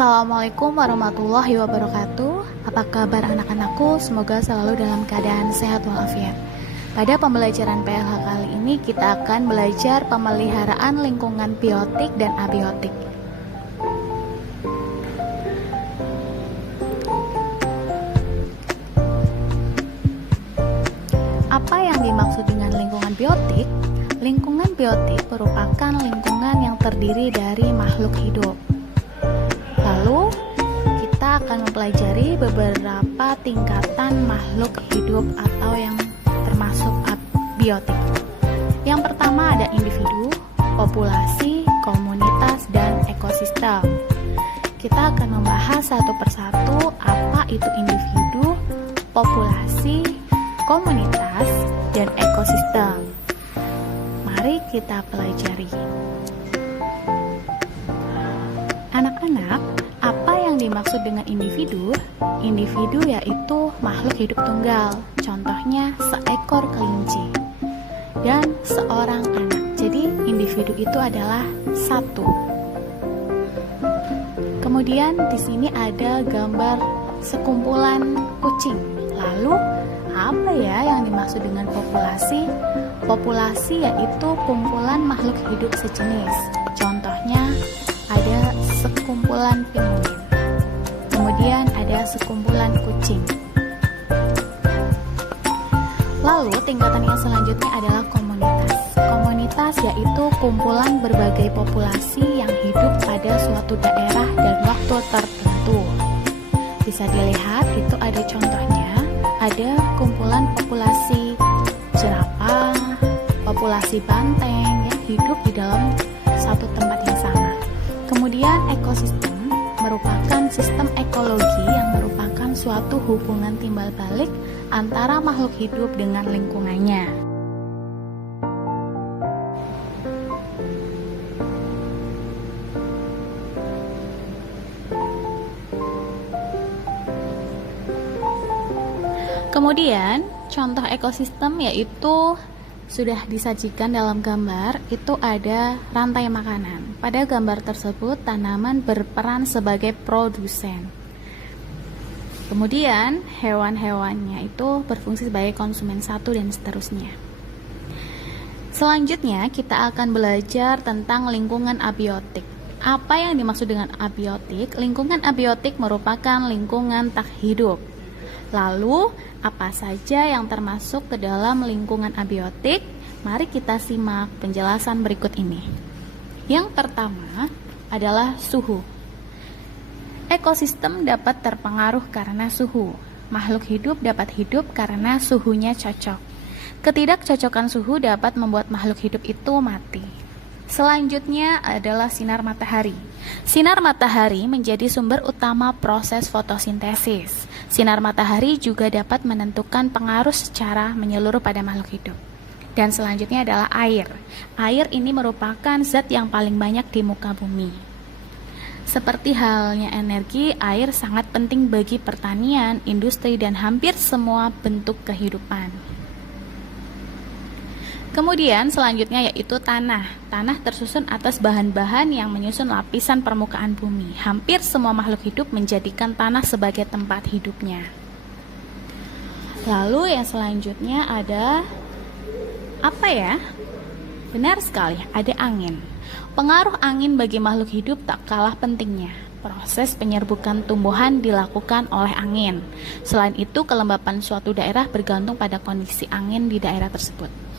Assalamualaikum warahmatullahi wabarakatuh. Apa kabar anak-anakku? Semoga selalu dalam keadaan sehat walafiat. Pada pembelajaran PLH kali ini kita akan belajar pemeliharaan lingkungan biotik dan abiotik. Apa yang dimaksud dengan lingkungan biotik? Lingkungan biotik merupakan lingkungan yang terdiri dari makhluk hidup. Lalu, kita akan mempelajari beberapa tingkatan makhluk hidup atau yang termasuk abiotik. Yang pertama ada individu, populasi, komunitas, dan ekosistem. Kita akan membahas satu persatu apa itu individu, populasi, komunitas, dan ekosistem. Mari kita pelajari. Anak-anak, apa yang dimaksud dengan individu? Individu yaitu makhluk hidup tunggal, contohnya seekor kelinci dan seorang anak. Jadi individu itu adalah satu. Kemudian di sini ada gambar sekumpulan kucing. Lalu apa ya yang dimaksud dengan populasi? Populasi yaitu kumpulan makhluk hidup sejenis. Contohnya ada sekumpulan penguin. Kemudian ada sekumpulan kucing. Lalu tingkatan yang selanjutnya adalah komunitas. Komunitas yaitu kumpulan berbagai populasi yang hidup pada suatu daerah dan waktu tertentu. Bisa dilihat itu ada contohnya. Ada kumpulan populasi jerapah, populasi banteng yang hidup di dalam satu tempat yang sama. Kemudian ekosistem merupakan sistem ekologi yang merupakan suatu hubungan timbal balik antara makhluk hidup dengan lingkungannya. Kemudian, contoh ekosistem yaitu sudah disajikan dalam gambar, itu ada rantai makanan. Pada gambar tersebut, tanaman berperan sebagai produsen. Kemudian, hewan-hewannya itu berfungsi sebagai konsumen satu dan seterusnya. Selanjutnya, kita akan belajar tentang lingkungan abiotik. Apa yang dimaksud dengan abiotik? Lingkungan abiotik merupakan lingkungan tak hidup. Lalu, apa saja yang termasuk ke dalam lingkungan abiotik? Mari kita simak penjelasan berikut ini. Yang pertama adalah suhu. Ekosistem dapat terpengaruh karena suhu. Makhluk hidup dapat hidup karena suhunya cocok. Ketidakcocokan suhu dapat membuat makhluk hidup itu mati. Selanjutnya adalah sinar matahari. Sinar matahari menjadi sumber utama proses fotosintesis. Sinar matahari juga dapat menentukan pengaruh secara menyeluruh pada makhluk hidup. Dan selanjutnya adalah air. Air ini merupakan zat yang paling banyak di muka bumi. Seperti halnya energi, air sangat penting bagi pertanian, industri, dan hampir semua bentuk kehidupan. Kemudian selanjutnya yaitu tanah. Tanah tersusun atas bahan-bahan yang menyusun lapisan permukaan bumi. Hampir semua makhluk hidup menjadikan tanah sebagai tempat hidupnya. Lalu yang selanjutnya ada apa ya? Benar sekali, ada angin. Pengaruh angin bagi makhluk hidup tak kalah pentingnya. Proses penyerbukan tumbuhan dilakukan oleh angin. Selain itu, kelembapan suatu daerah bergantung pada kondisi angin di daerah tersebut.